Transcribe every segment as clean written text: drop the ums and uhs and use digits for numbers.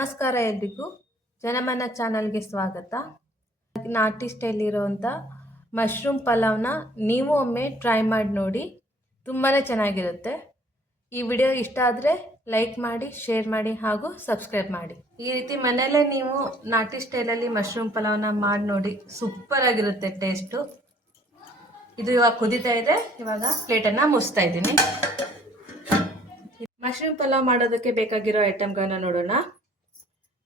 ನಮಸ್ಕಾರ ಎಲ್ರಿಗೂ. ಜನಮನ ಚಾನಲ್ಗೆ ಸ್ವಾಗತ. ನಾಟಿ ಸ್ಟೈಲ್ ಇರೋವಂಥ ಮಶ್ರೂಮ್ ಪಲಾವ್ನ ನೀವು ಒಮ್ಮೆ ಟ್ರೈ ಮಾಡಿ ನೋಡಿ, ತುಂಬಾ ಚೆನ್ನಾಗಿರುತ್ತೆ. ಈ ವಿಡಿಯೋ ಇಷ್ಟ ಆದರೆ ಲೈಕ್ ಮಾಡಿ, ಶೇರ್ ಮಾಡಿ ಹಾಗೂ ಸಬ್ಸ್ಕ್ರೈಬ್ ಮಾಡಿ. ಈ ರೀತಿ ಮನೆಯಲ್ಲೇ ನೀವು ನಾಟಿ ಸ್ಟೈಲಲ್ಲಿ ಮಶ್ರೂಮ್ ಪಲಾವ್ನ ಮಾಡಿ ನೋಡಿ, ಸೂಪರ್ ಆಗಿರುತ್ತೆ ಟೇಸ್ಟು. ಇದು ಇವಾಗ ಕುದೀತಾ ಇದೆ. ಇವಾಗ ಪ್ಲೇಟನ್ನು ಮುಚ್ತಾ ಇದ್ದೀನಿ. ಮಶ್ರೂಮ್ ಪಲಾವ್ ಮಾಡೋದಕ್ಕೆ ಬೇಕಾಗಿರೋ ಐಟಮ್ಗಳನ್ನ ನೋಡೋಣ.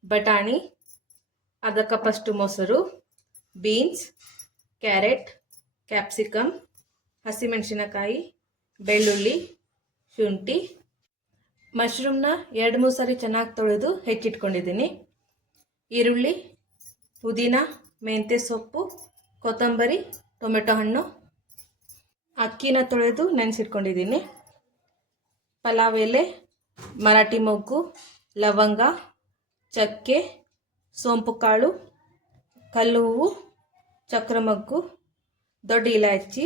ಬಟಾಣಿ, ಅರ್ಧ ಕಪ್ಪಷ್ಟು ಮೊಸರು, ಬೀನ್ಸ್, ಕ್ಯಾರೆಟ್, ಕ್ಯಾಪ್ಸಿಕಮ್, ಹಸಿಮೆಣಸಿನಕಾಯಿ, ಬೆಳ್ಳುಳ್ಳಿ, ಶುಂಠಿ. ಮಶ್ರೂಮ್ನ 2-3 ಸರಿ ಚೆನ್ನಾಗಿ ತೊಳೆದು ಹೆಚ್ಚಿಟ್ಕೊಂಡಿದ್ದೀನಿ. ಈರುಳ್ಳಿ, ಪುದೀನ, ಮೆಂತ್ಯ ಸೊಪ್ಪು, ಕೊತ್ತಂಬರಿ, ಟೊಮೆಟೊ ಹಣ್ಣು, ಅಕ್ಕಿನ ತೊಳೆದು ನೆನೆಸಿಟ್ಕೊಂಡಿದ್ದೀನಿ. ಪಲಾವ್ ಎಲೆ, ಮರಾಠಿ ಮೊಗ್ಗು, ಲವಂಗ, ಚಕ್ಕೆ, ಸೋಂಪು ಕಾಳು, ಕಲ್ಲು ಹೂವು, ಚಕ್ರ ಮೊಗ್ಗು, ದೊಡ್ಡ ಇಲಾಚಿ,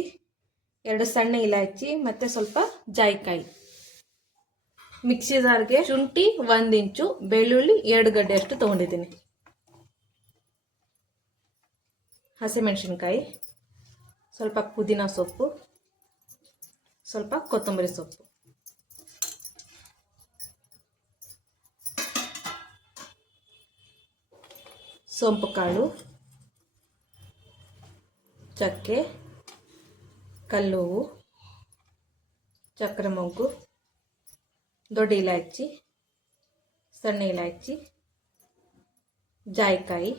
2 ಸಣ್ಣ ಇಲಾಚಿ ಮತ್ತು ಸ್ವಲ್ಪ ಜಾಯಿಕಾಯಿ. ಮಿಕ್ಸಿ ಜಾರ್ಗೆ ಶುಂಠಿ 1 ಇಂಚು, ಬೆಳ್ಳುಳ್ಳಿ 2 ಗಡ್ಡೆಯಷ್ಟು ತೊಗೊಂಡಿದ್ದೀನಿ. ಹಸಿಮೆಣಸಿನ್ಕಾಯಿ, ಸ್ವಲ್ಪ ಪುದೀನ ಸೊಪ್ಪು, ಸ್ವಲ್ಪ ಕೊತ್ತಂಬರಿ ಸೊಪ್ಪು, ಸೋಂಪು ಕಾಳು, ಚಕ್ಕೆ, ಕಲ್ಲು ಹೂವು, ಚಕ್ರ ಮೊಗ್ಗು, ದೊಡ್ಡ ಇಲಾಚಿ, ಸಣ್ಣ ಇಲಾಚಿ, ಜಾಯಿಕಾಯಿ,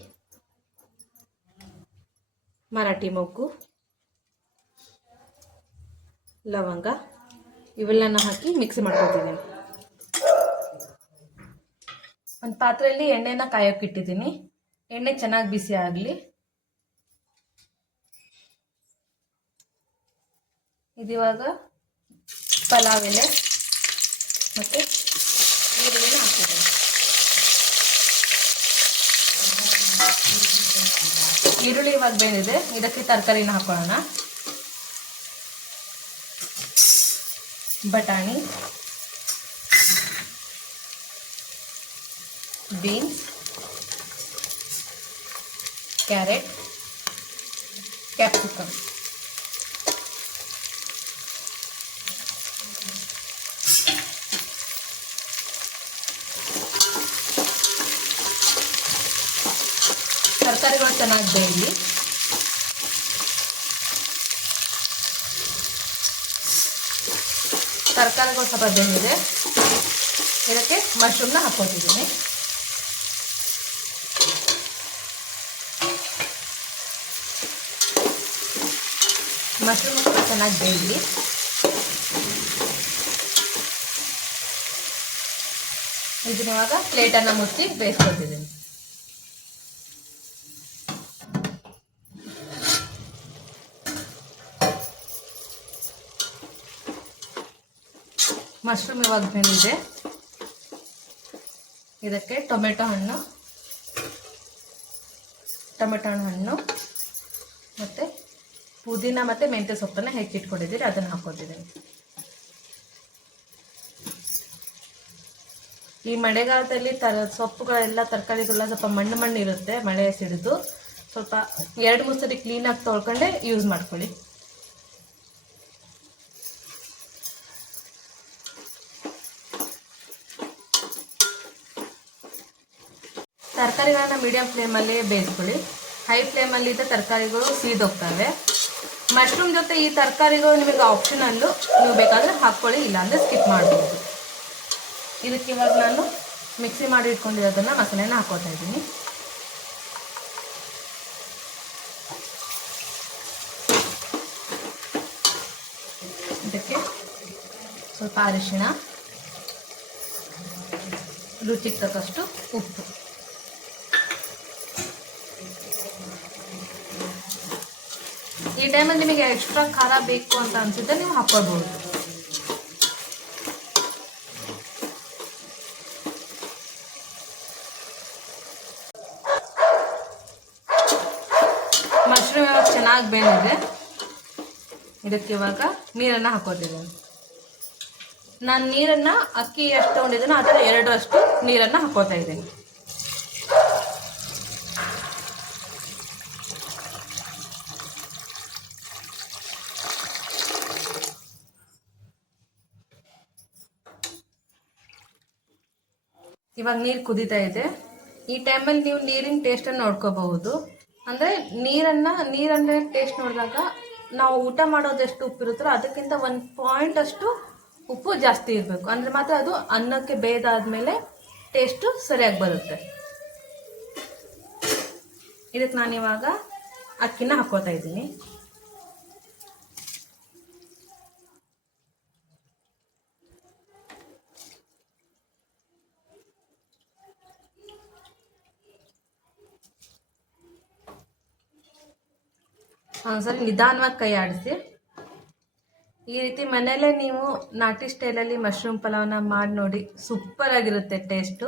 ಮರಾಠಿ ಮೊಗ್ಗು, ಲವಂಗ ಇವೆಲ್ಲನ ಹಾಕಿ ಮಿಕ್ಸ್ ಮಾಡ್ಕೊತಿದ್ದೀನಿ. ಒಂದು ಪಾತ್ರೆಯಲ್ಲಿ ಎಣ್ಣೆನ ಕಾಯೋಕೆ ಇಟ್ಟಿದ್ದೀನಿ. ಎಣ್ಣೆ ಚೆನ್ನಾಗಿ ಬಿಸಿ ಆಗಲಿ. ಇದಿವಾಗ ಪಲಾವ್ ಎಲೆ ಮತ್ತು ಈರುಳ್ಳಿನ ಹಾಕ್ತಿದ್ದೀನಿ. ಈರುಳ್ಳಿ ಇವಾಗ ಬೆಂದಿದೆ. ಇದಕ್ಕೆ ತರಕಾರಿನ ಹಾಕೊಳ್ಳೋಣ. ಬಟಾಣಿ, ಬೀನ್ಸ್, ಕ್ಯಾರೆಟ್, ಕ್ಯಾಪ್ಸಿಕಮ್, ತರಕಾರಿಗಳು ಚೆನ್ನಾಗಿ ಬೇಯಲಿ. ತರಕಾರಿಗಳು ಸ್ವಲ್ಪ ಬೆಂದಿದೆ. ಇದಕ್ಕೆ ಮಶ್ರೂಮ್ನ ಹಾಕ್ಕೊತಿದ್ದೀನಿ. ಮಶ್ರೂಮ್ ಸ್ವಲ್ಪ ಚೆನ್ನಾಗಿ ಬೇಯಲಿ. ಇದನ್ನ ಇವಾಗ ಪ್ಲೇಟನ್ನು ಮುಚ್ಚಿ ಬೇಯಿಸ್ಕೊತಿದ್ದೀನಿ. ಮಶ್ರೂಮ್ ಇವಾಗ ಬೆಂದಿದೆ. ಇದಕ್ಕೆ ಟೊಮೆಟೊ ಹಣ್ಣು ಮತ್ತು ಪುದೀನ ಮತ್ತು ಮೆಂತ್ಯ ಸೊಪ್ಪನ್ನು ಹೆಚ್ಚಿಟ್ಕೊಂಡಿದ್ದೀರಿ, ಅದನ್ನು ಹಾಕ್ಕೊತಿದ್ದೀನಿ. ಈ ಮಳೆಗಾಲದಲ್ಲಿ ಸೊಪ್ಪುಗಳೆಲ್ಲ ತರಕಾರಿಗಳೆಲ್ಲ ಸ್ವಲ್ಪ ಮಣ್ಣು ಇರುತ್ತೆ. ಮಳೆ ಸಿಡಿದು ಸ್ವಲ್ಪ 2-3 ಸರಿ ಕ್ಲೀನಾಗಿ ತೊಳ್ಕೊಂಡೆ ಯೂಸ್ ಮಾಡ್ಕೊಳ್ಳಿ. ತರಕಾರಿಗಳನ್ನ ಮೀಡಿಯಂ ಫ್ಲೇಮಲ್ಲಿ ಬೇಯಿಸ್ಕೊಳ್ಳಿ. ಹೈ ಫ್ಲೇಮಲ್ಲಿ ಇದ್ದ ತರಕಾರಿಗಳು ಸೀದೋಗ್ತವೆ. ಮಶ್ರೂಮ್ ಜೊತೆ ಈ ತರಕಾರಿಗಳು ನಿಮಗೆ ಆಪ್ಷನಲ್ಲು, ನೀವು ಬೇಕಾದರೆ ಹಾಕ್ಕೊಳ್ಳಿ, ಇಲ್ಲಾಂದರೆ ಸ್ಕಿಪ್ ಮಾಡ್ಬೋದು. ಇದಕ್ಕೆ ಇವಾಗ ನಾನು ಮಿಕ್ಸಿ ಮಾಡಿ ಇಟ್ಕೊಂಡಿರೋದನ್ನು ಮಸಾಲೆನ ಹಾಕೋತಾ ಇದ್ದೀನಿ. ಇದಕ್ಕೆ ಸ್ವಲ್ಪ ಅರಿಶಿಣ, ರುಚಿಗೆ ತಕ್ಕಷ್ಟು ಉಪ್ಪು. ಈ ಟೈಮಲ್ಲಿ ನಿಮಗೆ ಎಕ್ಸ್ಟ್ರಾ ಖಾರ ಬೇಕು ಅಂತ ಅನಿಸಿದ್ರೆ ನೀವು ಹಾಕ್ಕೊಳ್ಬೋದು. ಮಶ್ರೂಮ್ ಇವಾಗ ಚೆನ್ನಾಗಿ ಬೆಂದಿದೆ. ಇದಕ್ಕೆ ಇವಾಗ ನೀರನ್ನು ಹಾಕೋತಿದ್ದೀನಿ. ನಾನು ನೀರನ್ನು ಅಕ್ಕಿ ಎಷ್ಟು ತೊಗೊಂಡಿದ್ದೀನೋ ಅದರ 2ರಷ್ಟು ನೀರನ್ನು ಹಾಕೋತಾ ಇದ್ದೀನಿ. ಇವಾಗ ನೀರು ಕುದೀತಾ ಇದೆ. ಈ ಟೈಮಲ್ಲಿ ನೀವು ನೀರಿನ ಟೇಸ್ಟನ್ನು ನೋಡ್ಕೋಬಹುದು. ಅಂದರೆ ನೀರನ್ನೇ ಟೇಸ್ಟ್ ನೋಡಿದಾಗ ನಾವು ಊಟ ಮಾಡೋದೆಷ್ಟು ಉಪ್ಪಿರುತ್ತೋ ಅದಕ್ಕಿಂತ 1 ಪಾಯಿಂಟ್ ಅಷ್ಟು ಉಪ್ಪು ಜಾಸ್ತಿ ಇರಬೇಕು. ಅಂದರೆ ಮಾತ್ರ ಅದು ಅನ್ನಕ್ಕೆ ಬೇಯ್ದಾದ್ಮೇಲೆ ಟೇಸ್ಟು ಸರಿಯಾಗಿ ಬರುತ್ತೆ. ಇದಕ್ಕೆ ನಾನಿವಾಗ ಅಕ್ಕಿನ ಹಾಕ್ಕೋತಾ ಇದ್ದೀನಿ. ಒಂದ್ಸಲ ನಿಧಾನವಾಗಿ ಕೈ ಆಡಿಸಿ. ಈ ರೀತಿ ಮನೆಯಲ್ಲೇ ನೀವು ನಾಟಿ ಸ್ಟೈಲಲ್ಲಿ ಮಶ್ರೂಮ್ ಪಲಾವ್ನ ಮಾಡಿ ನೋಡಿ, ಸೂಪರ್ ಆಗಿರುತ್ತೆ ಟೇಸ್ಟು.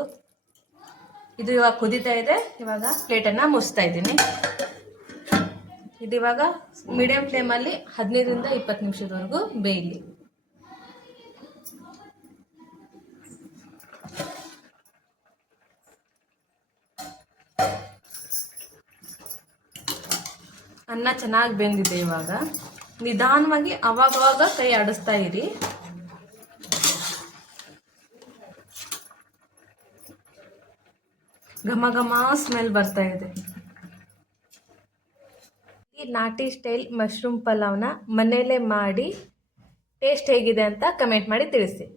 ಇದು ಇವಾಗ ಕುದೀತಾ ಇದೆ. ಇವಾಗ ಪ್ಲೇಟನ್ನು ಮುಚ್ತಾ ಇದ್ದೀನಿ. ಇದು ಇವಾಗ ಮೀಡಿಯಂ ಫ್ಲೇಮಲ್ಲಿ 15ರಿಂದ 20 ನಿಮಿಷದವರೆಗೂ ಬೇಯಲಿ. ಅನ್ನ ಚೆನ್ನಾಗಿ ಬೆಂದಿದೆ. ಇವಾಗ ನಿಧಾನವಾಗಿ ಅವಾಗವಾಗ ಕೈ ಆಡಿಸ್ತಾ ಇರಿ. ಘಮ ಘಮ ಸ್ಮೆಲ್ ಬರ್ತಾ ಇದೆ. ಈ ನಾಟಿ ಸ್ಟೈಲ್ ಮಶ್ರೂಮ್ ಪಲಾವ್ನ ಮನೆಯಲ್ಲೇ ಮಾಡಿ ಟೇಸ್ಟ್ ಹೇಗಿದೆ ಅಂತ ಕಮೆಂಟ್ ಮಾಡಿ ತಿಳಿಸಿ.